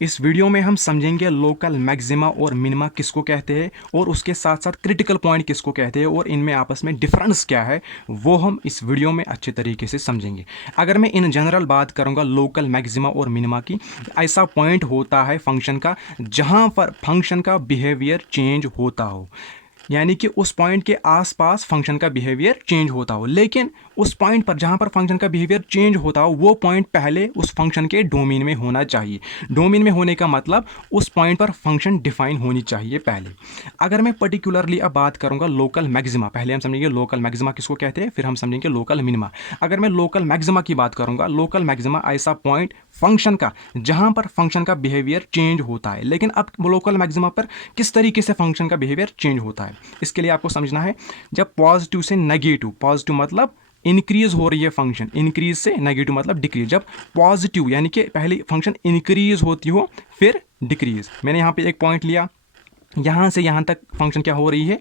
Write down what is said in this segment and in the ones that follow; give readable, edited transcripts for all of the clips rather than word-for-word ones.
इस वीडियो में हम समझेंगे लोकल मैक्सिमा और मिनिमा किसको कहते हैं और उसके साथ साथ क्रिटिकल पॉइंट किसको कहते हैं और इनमें आपस में डिफरेंस क्या है वो हम इस वीडियो में अच्छे तरीके से समझेंगे। अगर मैं इन जनरल बात करूंगा लोकल मैक्सिमा और मिनिमा की, ऐसा पॉइंट होता है फंक्शन का जहां पर फंक्शन का बिहेवियर चेंज होता हो, यानी कि उस पॉइंट के आसपास फंक्शन का बिहेवियर चेंज होता हो, लेकिन उस पॉइंट पर जहां पर फंक्शन का बिहेवियर चेंज होता हो वो पॉइंट पहले उस फंक्शन के डोमेन में होना चाहिए। डोमेन में होने का मतलब उस पॉइंट पर फंक्शन डिफाइन होनी चाहिए पहले। अगर मैं पर्टिकुलरली अब बात करूंगा लोकल मैक्सिमा, पहले हम समझेंगे लोकल मैक्सिमा किसको कहते हैं, फिर हम समझेंगे लोकल मिनिमा। अगर मैं लोकल मैक्सिमा की बात करूंगा, लोकल मैक्सिमा ऐसा पॉइंट फंक्शन का जहां पर फंक्शन का बिहेवियर चेंज होता है, लेकिन अब लोकल मैक्सिमा पर किस तरीके से फंक्शन का बिहेवियर चेंज होता है इसके लिए आपको समझना है। जब पॉजिटिव से नेगेटिव, पॉजिटिव मतलब इंक्रीज हो रही है फंक्शन, इंक्रीज से नेगेटिव मतलब डिक्रीज, जब पॉजिटिव यानी कि पहले फंक्शन इंक्रीज होती हो फिर डिक्रीज, मैंने यहाँ पे एक पॉइंट लिया, यहाँ से यहाँ तक फंक्शन क्या हो रही है,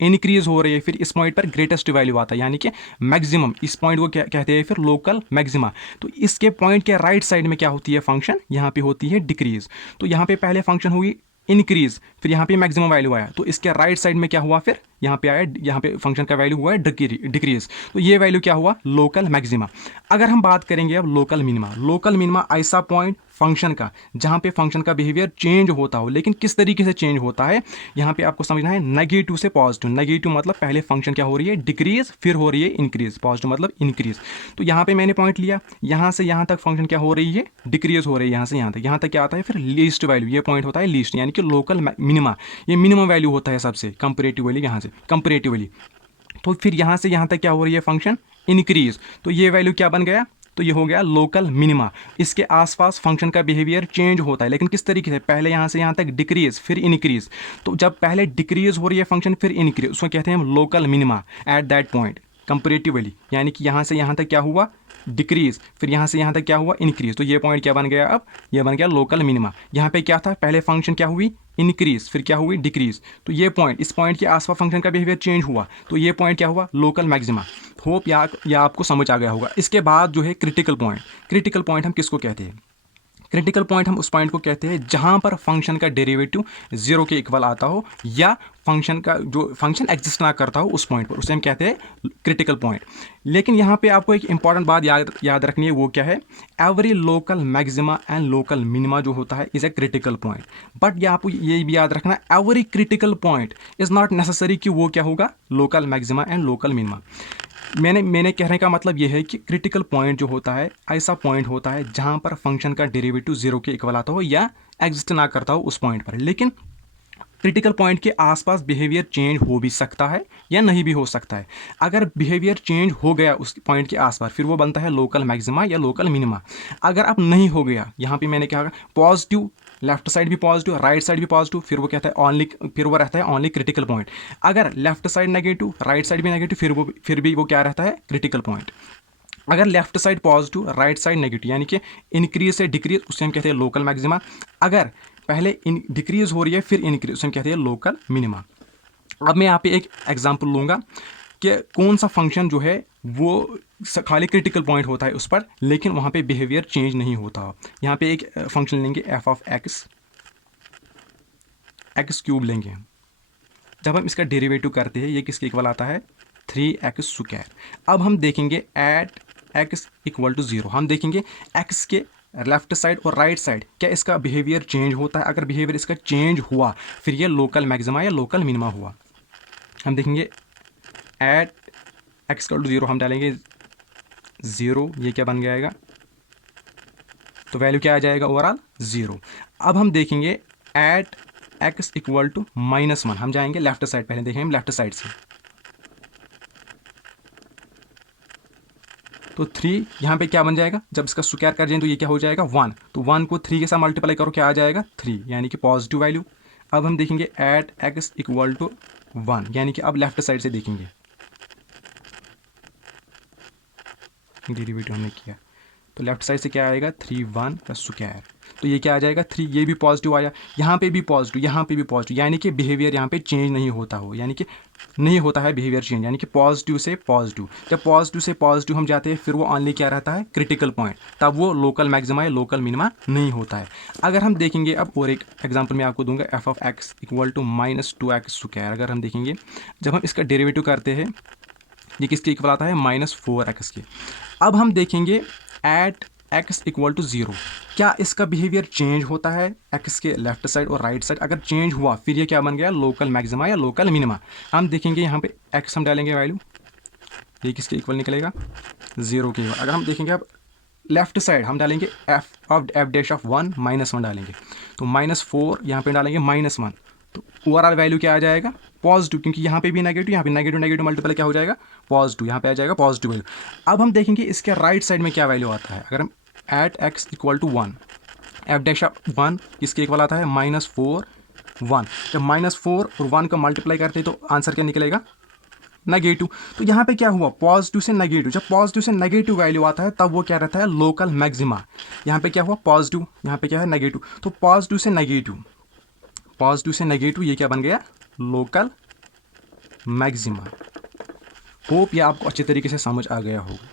इंक्रीज हो रही है, फिर इस पॉइंट पर ग्रेटेस्ट वैल्यू आता है यानी कि मैक्सिमम, इस पॉइंट को क्या कहते हैं फिर लोकल मैक्सिमा। तो इसके पॉइंट के राइट साइड में क्या होती है फंक्शन, यहाँ पे होती है डिक्रीज। तो यहाँ पे पहले फंक्शन हुई इंक्रीज, फिर यहाँ पे मैक्सिमम वैल्यू आया, तो इसके राइट साइड में क्या हुआ, फिर यहाँ पे आया, यहाँ पे फंक्शन का वैल्यू हुआ है डिक्रीज, तो ये वैल्यू क्या हुआ लोकल मैक्सिमा। अगर हम बात करेंगे अब लोकल मिनिमा, लोकल मिनिमा ऐसा पॉइंट फंक्शन का जहाँ पे फंक्शन का बिहेवियर चेंज होता हो, लेकिन किस तरीके से चेंज होता है यहाँ पे आपको समझना है। नेगेटिव से पॉजिटिव, नेगेटिव मतलब पहले फंक्शन क्या हो रही है डिक्रीज, फिर हो रही है इंक्रीज, पॉजिटिव मतलब इंक्रीज। तो यहाँ पे मैंने पॉइंट लिया, यहाँ से यहाँ तक फंक्शन क्या हो रही है डिक्रीज हो रही है, यहाँ से यहाँ तक क्या आता है फिर लीस्ट वैल्यू, ये पॉइंट होता है लीस्ट, यानी कि लोकल मिनिमा, ये मिनिमम वैल्यू होता है सबसे कंपेरेटिवली, यहाँ से कंपेरेटिवली। तो फिर यहाँ से यहाँ तक क्या हो रही है फंक्शन इंक्रीज, तो ये वैल्यू क्या बन गया, तो ये हो गया लोकल मिनिमा। इसके आसपास फंक्शन का बिहेवियर चेंज होता है, लेकिन किस तरीके से, पहले यहाँ से यहाँ तक डिक्रीज फिर इंक्रीज, तो जब पहले डिक्रीज हो रही है फंक्शन फिर इंक्रीज, उसको कहते हैं हम local minima at that point comparatively, यानी कि यहाँ से यहाँ तक क्या हुआ डिक्रीज, फिर यहाँ से यहाँ तक क्या हुआ इंक्रीज, तो ये पॉइंट क्या बन गया, अब ये बन गया लोकल मिनिमा। यहाँ पे क्या था, पहले फंक्शन क्या हुई इंक्रीज, फिर क्या हुई डिक्रीज, तो ये पॉइंट, इस पॉइंट के आसपास फंक्शन का बिहेवियर चेंज हुआ, तो ये पॉइंट क्या हुआ लोकल मैक्सिमा। होप या आपको समझ आ गया होगा। इसके बाद जो है क्रिटिकल पॉइंट, क्रिटिकल पॉइंट हम किसको कहते हैं, क्रिटिकल पॉइंट हम उस पॉइंट को कहते हैं जहां पर फंक्शन का डेरिवेटिव जीरो के इक्वल आता हो या फंक्शन का जो फंक्शन एग्जिस्ट ना करता हो उस पॉइंट पर, उसे हम कहते हैं क्रिटिकल पॉइंट। लेकिन यहाँ पे आपको एक इंपॉर्टेंट बात याद रखनी है, वो क्या है, every local maxima and local minima जो होता है is a critical point. But ये आपको ये भी याद रखना, every critical point is not necessary कि वो क्या होगा local maxima and local minima. मैंने कहने का मतलब यह है कि क्रिटिकल पॉइंट जो होता है ऐसा पॉइंट होता है जहां पर फंक्शन का डेरिवेटिव जीरो के इक्वल आता हो या एग्जिस्ट ना करता हो उस पॉइंट पर, लेकिन क्रिटिकल पॉइंट के आसपास बिहेवियर चेंज हो भी सकता है या नहीं भी हो सकता है। अगर बिहेवियर चेंज हो गया उस पॉइंट के आसपास फिर वो बनता है लोकल मैक्सिमा या लोकल मिनिमा। अगर अब नहीं हो गया, यहाँ पे मैंने क्या कहा पॉजिटिव, लेफ्ट साइड भी पॉजिटिव राइट साइड भी पॉजिटिव, फिर वो कहता है ओनली, फिर वो रहता है ओनली क्रिटिकल पॉइंट। अगर left side negative right side भी नेगेटिव फिर भी वो क्या रहता है क्रिटिकल पॉइंट। अगर left side positive right side negative यानी कि इंक्रीज से डिक्रीज, उसे हम कहते हैं लोकल मैक्सिमा। अगर पहले डिक्रीज हो रही है फिर इंक्रीज, उसे हम कहते हैं लोकल मिनिमा। अब मैं यहाँ पे एक एग्जांपल लूँगा कि कौन सा फंक्शन जो है वो खाली क्रिटिकल पॉइंट होता है उस पर, लेकिन वहाँ पे बिहेवियर चेंज नहीं होता। यहाँ पे एक फंक्शन लेंगे F of x, x cube लेंगे। जब हम इसका डेरिवेटिव करते हैं ये किसके इक्वल आता है 3x²। अब हम देखेंगे एट एक्स इक्वल टू 0, हम देखेंगे एक्स के लेफ्ट साइड और राइट साइड क्या इसका बिहेवियर चेंज होता है। अगर बिहेवियर इसका चेंज हुआ फिर ये लोकल मैक्सिमा या लोकल मिनिमा हुआ। हम देखेंगे एट एक्स इक्वल टू 0, हम डालेंगे 0, ये क्या बन जाएगा, तो वैल्यू क्या आ जाएगा ओवरऑल 0। अब हम देखेंगे एट एक्स इक्वल टू -1, हम जाएंगे लेफ्ट साइड, पहले देखेंगे हम लेफ्ट साइड से, तो 3 यहाँ पे क्या बन जाएगा, जब इसका स्क्वायर कर जाए तो ये क्या हो जाएगा 1, तो 1 को 3 के साथ मल्टीप्लाई करो क्या आ जाएगा 3, यानी कि पॉजिटिव वैल्यू। अब हम देखेंगे एट एक्स इक्वल टू 1, यानी कि अब लेफ्ट साइड से देखेंगे, डेरिवेटिव हमने किया तो लेफ्ट साइड से क्या आएगा 3 1 का स्क्वायर, तो ये क्या आ जाएगा 3, ये भी पॉजिटिव आया, यहाँ पे भी पॉजिटिव, यहाँ पे भी पॉजिटिव, यानी कि बिहेवियर यहाँ पे चेंज नहीं होता हो, यानी कि नहीं होता है बिहेवियर चेंज, यानी कि पॉजिटिव से पॉजिटिव। जब पॉजिटिव से पॉजिटिव हम जाते हैं फिर वो ओनली क्या रहता है, क्रिटिकल पॉइंट, तब वो लोकल मैक्सिमा या लोकल मिनिमा नहीं होता है। अगर हम देखेंगे अब और एक एग्जांपल मैं आपको दूंगा, f of x equal to -2x²। अगर हम देखेंगे जब हम इसका डेरिवेटिव करते हैं ये किसके इक्वल आता है, -4x के। अब हम देखेंगे एट x इक्वल टू 0 क्या इसका बिहेवियर चेंज होता है x के लेफ्ट साइड और राइट साइड। अगर चेंज हुआ फिर ये क्या बन गया, लोकल मैक्सिमा या लोकल मिनिमा। हम देखेंगे यहाँ पे x हम डालेंगे वैल्यू, ये किसके इक्वल निकलेगा, 0 के। अगर हम देखेंगे अब लेफ्ट साइड हम डालेंगे एफ डैश ऑफ 1 -1 डालेंगे, तो -4 यहाँ पे डालेंगे -1, तो ओवरऑल वैल्यू क्या आ जाएगा, पॉजिटिव, क्योंकि यहाँ पे भी नेगेटिव, यहाँ पे नेगेटिव नेगेटिव मल्टीपल क्या हो जाएगा, पॉजिटिव, यहाँ पे आ जाएगा पॉजिटिव वैल्यू। अब हम देखेंगे इसके राइट साइड में क्या वैल्यू आता है। अगर हम at x equal to 1, f dash of 1 किसके इक्वल आता है, -4 1। जब -4 और 1 का मल्टीप्लाई करते हैं तो आंसर क्या निकलेगा, नेगेटिव। तो यहाँ पे क्या हुआ, पॉजिटिव से नेगेटिव, जब पॉजिटिव से नेगेटिव वैल्यू आता है तब वो क्या रहता है, लोकल मैक्सिमा। यहाँ पे क्या हुआ, पॉजिटिव, यहाँ पे क्या है नेगेटिव, तो पॉजिटिव से नेगेटिव, पॉजिटिव से नेगेटिव, ये क्या बन गया, लोकल मैक्सिमा। होप ये आपको अच्छे तरीके से समझ आ गया होगा।